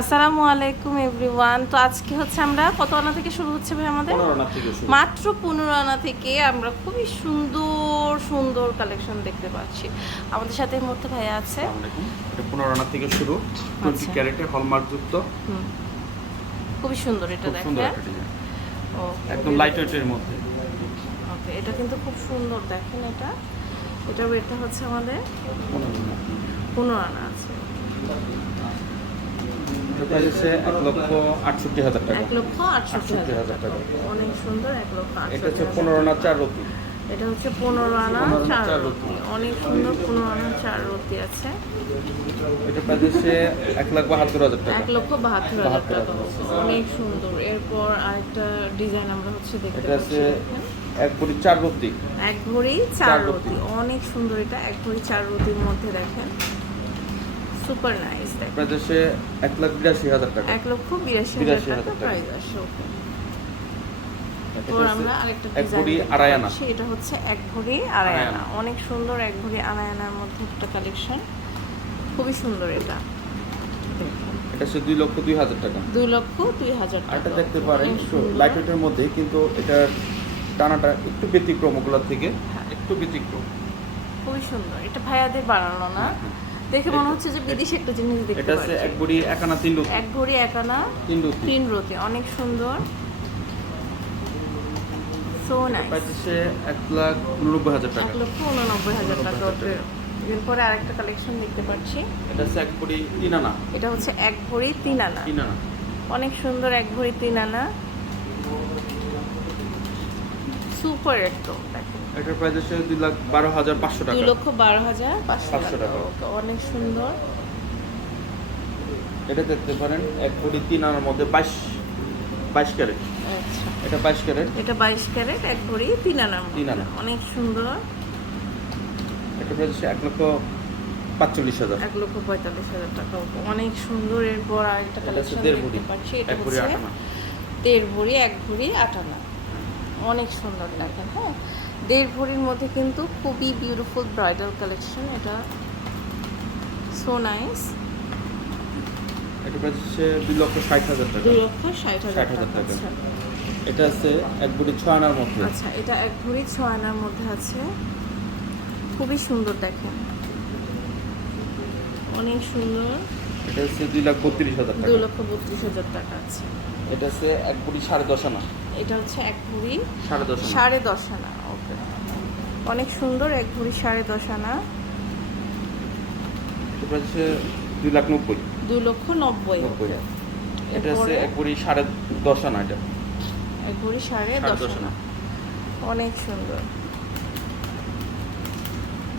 আসসালামু আলাইকুম এভরিওয়ান। তো আজকে হচ্ছে আমরা কত আনা থেকে শুরু হচ্ছে ভাই আমাদের? মাত্র পনেরো আনা থেকে আমরা খুবই সুন্দর সুন্দর কালেকশন দেখতে পাচ্ছি। আমাদের সাথে এই মুহূর্তে ভাইয়া আছে। পনেরো আনা থেকে শুরু। টোয়েন্টি আচ্ছা। ক্যারেটে হলমার্ক যুক্ত। খুবই সুন্দর এটা দেখেন। একদম লাইট ওয়েটের মধ্যে। ওকে এটা কিন্তু খুব সুন্দর দেখেন এটা। এটা ওয়েটটা হচ্ছে আমাদের পনেরো আনা আছে। এটা প্রাইস হচ্ছে এক লক্ষ আটষট্টি হাজার টাকা। এক লক্ষ আটষট্টি হাজার টাকা। অনেক সুন্দর এক লক্ষ এটা হচ্ছে পনেরো আনা চার রতি এটা হচ্ছে পনেরো আনা চার রতি। অনেক সুন্দর পনেরো আনা চার রতি আছে। এটা প্রাইস হচ্ছে এক লাখ বাহাত্তর হাজার টাকা। এক লক্ষ বাহাত্তর হাজার টাকা। অনেক সুন্দর। এরপর আরেকটা ডিজাইন আমরা হচ্ছে দেখতে পাচ্ছি। এক ভরি চার রতি এক ভরি চার রতি। অনেক সুন্দর এটা। এক ভরি চার রতির মধ্যে দেখেন। সুপার নাইস প্রাইস হচ্ছে এক লাখ বিরাশি হাজার টাকা। এক লক্ষ বিরাশি হাজার টাকা। প্রাইস আসে ওকে আমরা আরেকটা ডিজাইন এটা হচ্ছে এক ভরি আড়াই আড়াই আনা। আনা। অনেক সুন্দর এক ভরি আড়াই আনার মধ্যে একটা কালেকশন খুবই সুন্দর এটা। এটা হচ্ছে দুই লক্ষ দুই হাজার টাকা। দুই লক্ষ দুই হাজার টাকা। দেখতে পারেন একটু সুন্দর। লাইট ওয়েটের মধ্যে কিন্তু এটার টানাটা একটু ব্যতিক্রম ওগুলোর থেকে হ্যাঁ। একটু ব্যতিক্রম। খুবই সুন্দর। এটা ভাইয়াদের বানানো না। দেখে মনে হচ্ছে যে বিদেশি একটা জিনিস দেখতে এটা হচ্ছে এক বড়ি এক আনা তিন রুটি। এক ভরি এক আনা তিন রুটি। তিন রতি অনেক সুন্দর। সো নাইস হচ্ছে এক লাখ উননব্বই হাজার টাকা। এক লক্ষ উননব্বই হাজার টাকা ওকে এরপরে আরেকটা কালেকশন দেখতে পাচ্ছি। এটা হচ্ছে এক বড়ি তিন আনা। এটা হচ্ছে এক ভরি তিন আনা। তিন আনা। অনেক সুন্দর এক ভরি তিন আনা। সুপার একদম দেখেন এটার প্রাইস দুই লাখ বারো হাজার পাঁচশো টাকা। দুই লক্ষ বারো হাজার পাঁচশো টাকা। অনেক সুন্দর। এটা দেখতে পারেন এক বড়ি তিন আনার মধ্যে বাইশ বাইশ ক্যারেট। আচ্ছা। এটা বাইশ ক্যারেট। এটা বাইশ ক্যারেট এক ভরি তিন আনার তিন আনা। অনেক সুন্দর। এটা প্রাইস এক লক্ষ পাঁচচল্লিশ হাজার। এক লক্ষ পঁয়তাল্লিশ হাজার টাকা। অনেক সুন্দর এরপর আরেকটা কালেকশন দেখতে ভরি পাচ্ছি। এটা হচ্ছে আনা। দেড় ভরি এক ভরি আট আনা। অনেক সুন্দর দেখেন হ্যাঁ? দেড় ভরির মধ্যে কিন্তু খুবই বিউটিফুল ব্রাইডাল কালেকশন এটা সো নাইস এটা হচ্ছে দুই লক্ষ ষাট হাজার টাকা। দুই লক্ষ ষাট হাজার 60,000 টাকা। আচ্ছা। এটা আছে এক বড়ি ছয় আনার মধ্যে। আচ্ছা এটা এক ভরি ছ আনার মধ্যে আছে। খুবই সুন্দর দেখেন। অনেক সুন্দর। এটা হচ্ছে দুই লাখ বত্রিশ হাজার টাকা। দুই লক্ষ বত্রিশ হাজার টাকা আছে। এটা হচ্ছে এক বড়ি সাড়ে দশ আনা। এটা হচ্ছে এক ভরি সাড়ে দশ আনা। ওকে অনেক সুন্দর এক ভরি সাড়ে দশ আনা। দুই লাখ নব্বই। দুই লক্ষ নব্বই এটা হচ্ছে এক বড়ি সাড়ে দশ আনা এটা। এক ভরি সাড়ে দশ আনা। অনেক সুন্দর।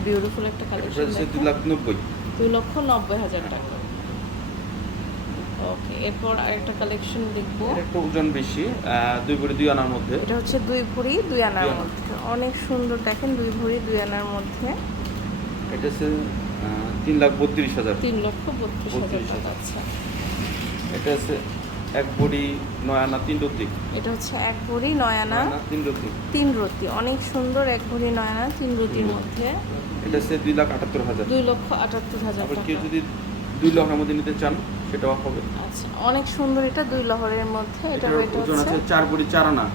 বিউটিফুল একটা কালেকশন দুই লাখ নব্বই। দুই লক্ষ নব্বই হাজার টাকা। ওকে এরপর আরেকটা কালেকশন দেখব। এটা একটু ওজন বেশি দুই বড়ি দুই আনার মধ্যে। এটা হচ্ছে দুই ভরি দুই আনার মধ্যে। অনেক সুন্দর দেখেন দুই ভরি দুই আনার মধ্যে। এটা হচ্ছে তিন লাখ বত্রিশ হাজার। তিন লক্ষ বত্রিশ হাজার বত্রিশ হাজার। আচ্ছা। এটা হচ্ছে এক বড়ি নয় আনা তিন রতি। এটা হচ্ছে এক ভরি নয় আনা তিন রতি। তিন রতি। অনেক সুন্দর এক ভরি নয় আনা তিন রতির মধ্যে। এটা হচ্ছে দুই লাখ আটাত্তর হাজার। দুই লক্ষ আটাত্তর হাজার কেউ যদি দুই লক্ষের মধ্যে নিতে চান সেটাও হবে। আচ্ছা অনেক সুন্দর এটা দুই লহরের মধ্যে এটা ওয়েট ওজন আছে চার বড়ি চার আনা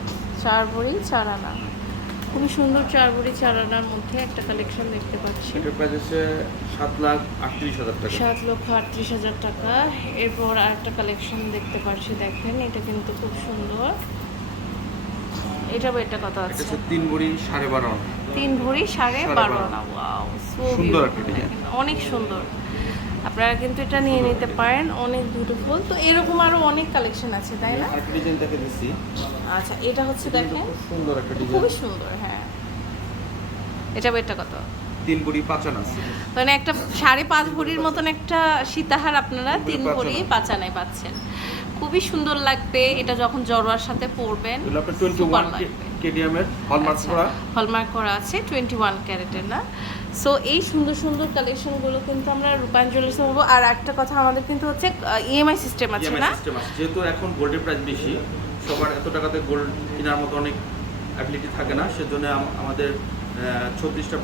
চার ভরি চার আনা খুবই সুন্দর চার ভরি চার আনার মধ্যে একটা কালেকশন দেখতে পাচ্ছি। এটার প্রাইস হচ্ছে সাত লাখ আটত্রিশ হাজার টাকা। সাত লক্ষ আটত্রিশ হাজার টাকা। এরপর আরেকটা কালেকশন দেখতে পাচ্ছি দেখেন এটা কিন্তু খুব সুন্দর। এটা এটা কত আছে। হচ্ছে তিন বড়ি সাড়ে বারো আনা। তিন ভরি সাড়ে বারো। আনা ওয়াও সুন্দর একটা। অনেক সুন্দর। আপনারা কিন্তু এটা নিয়ে নিতে পারেন অনেক বিউটিফুল তো এরকম আরও অনেক কালেকশন আছে তাই না? দিচ্ছি আচ্ছা এটা হচ্ছে দেখেন। সুন্দর একটা ডিজাইন খুবই সুন্দর হ্যাঁ। এটা এটা কত? তিন বড়ি পাঁচ আনা আছে। মানে একটা সাড়ে পাঁচ ভরির মতন একটা সীতাহার আপনারা তিন ভরি। পাঁচানায় পাচ্ছেন। খুবই সুন্দর লাগবে এটা যখন জড়োয়ার সাথে পরবেন লাগবে। কেডিএমের হলমার্ক আচ্ছা, করা। হলমার্ক করা আছে টোয়েন্টি ওয়ান ক্যারেটের না? সো এই সুন্দর সুন্দর কালেকশনগুলো কিন্তু আমরা রূপায়ণ জুয়েলার্সে পাবো আর একটা কথা আমাদের কিন্তু হচ্ছে ইএমআই সিস্টেম আছে না? সিস্টেম আছে। যেহেতু এখন গোল্ডের প্রাইস বেশি সবার এত টাকাতে গোল্ড কেনার মতো অনেক অ্যাবিলিটি থাকে না সেজন্য আমাদের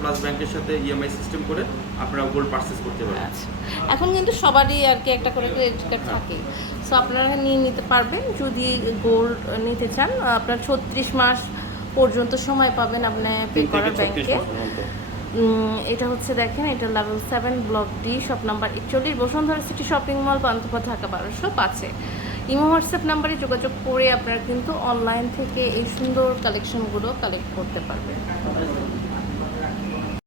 প্লাস ব্যাংকের সাথে ইএমআই সিস্টেম করে আপনারা গোল্ড পারচেস করতে পারেন আচ্ছা। এখন কিন্তু সবারই আর কি একটা করে ক্রেডিট কার্ড থাকে। সো আপনারা নিয়ে নিতে পারবেন। যদি গোল্ড নিতে চান আপনার ছত্রিশ মাস পর্যন্ত সময় পাবেন আপনার পে করার ব্যাংকে এটা হচ্ছে দেখেন, এটা level seven block D shop number একচল্লিশ, Bashundhara city shopping mall Panthapath Dhaka বারোশো পাঁচে। ইমো হোয়াটসঅ্যাপ নাম্বারে যোগাযোগ করে আপনারা কিন্তু অনলাইন থেকে এই সুন্দর কালেকশনগুলো কালেক্ট করতে পারবেন।